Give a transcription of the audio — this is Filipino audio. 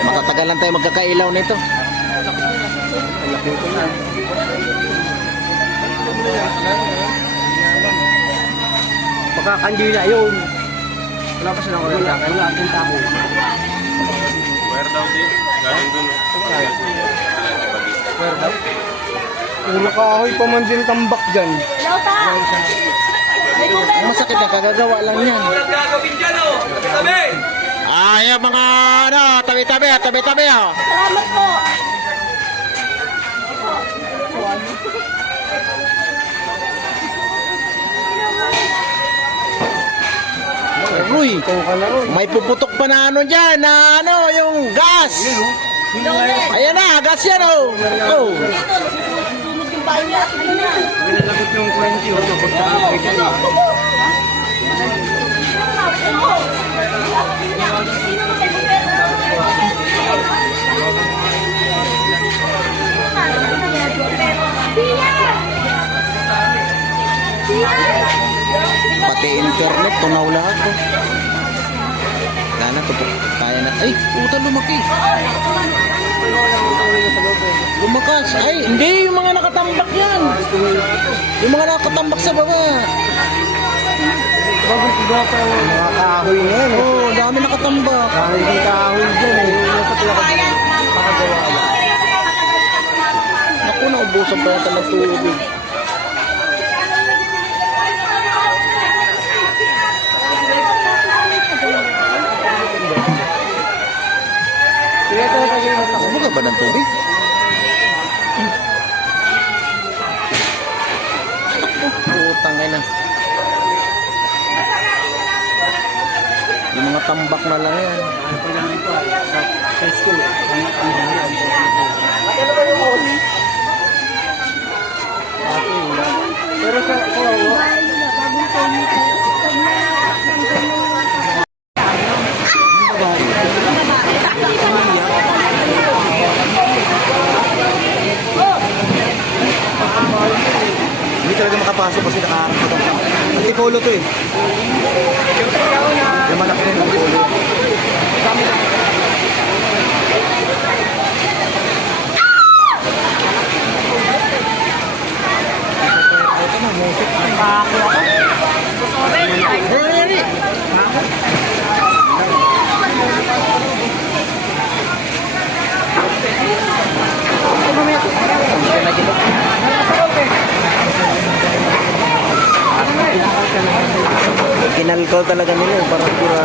Matatagalan tayo magkakailaw nito. Magkakandila yun. Wala pa silang wala. Wala ating tako. Where daw din? Galing dun. Where daw? Puro kahoy pa man din tambak dyan. Hello, ta! Masakit na, kagagawa lang yan. Walang gagawin dyan, oh! Tabi! Yung mga, tabi-tabi, tabi-tabi, Salamat po! Ruy, may puputok pa na dyan, yung gas. Ayan na, gas yan, oh. Dito, nasusunod yung bahay niya. Ano na? Pinalagot yung 20 o ito. Pati internet, tunaw lahat, oh. Sana, kaya na. Ay, puta, lumaki. Lumakas. Ay, hindi, yung mga nakatambak yan. Yung mga nakatambak sa baba. Bagong tiga pa yung mga kahoy na yan. Oh, dami nakatambak. Dahil yung kahoy dyan eh. Yung pakagawa. Naku, naubusan pa yata ng tubig. Kaya talaga yung matako. Bumaga ba ng tubig? Putang ina. Yung mga tambak na lang yan. Sa school. Pero sa Hindi talaga makapasok kasi nakaharap ito. Antipolo to eh. Yung malaki rin antipolo. Kinalkal talaga nila, parang pura.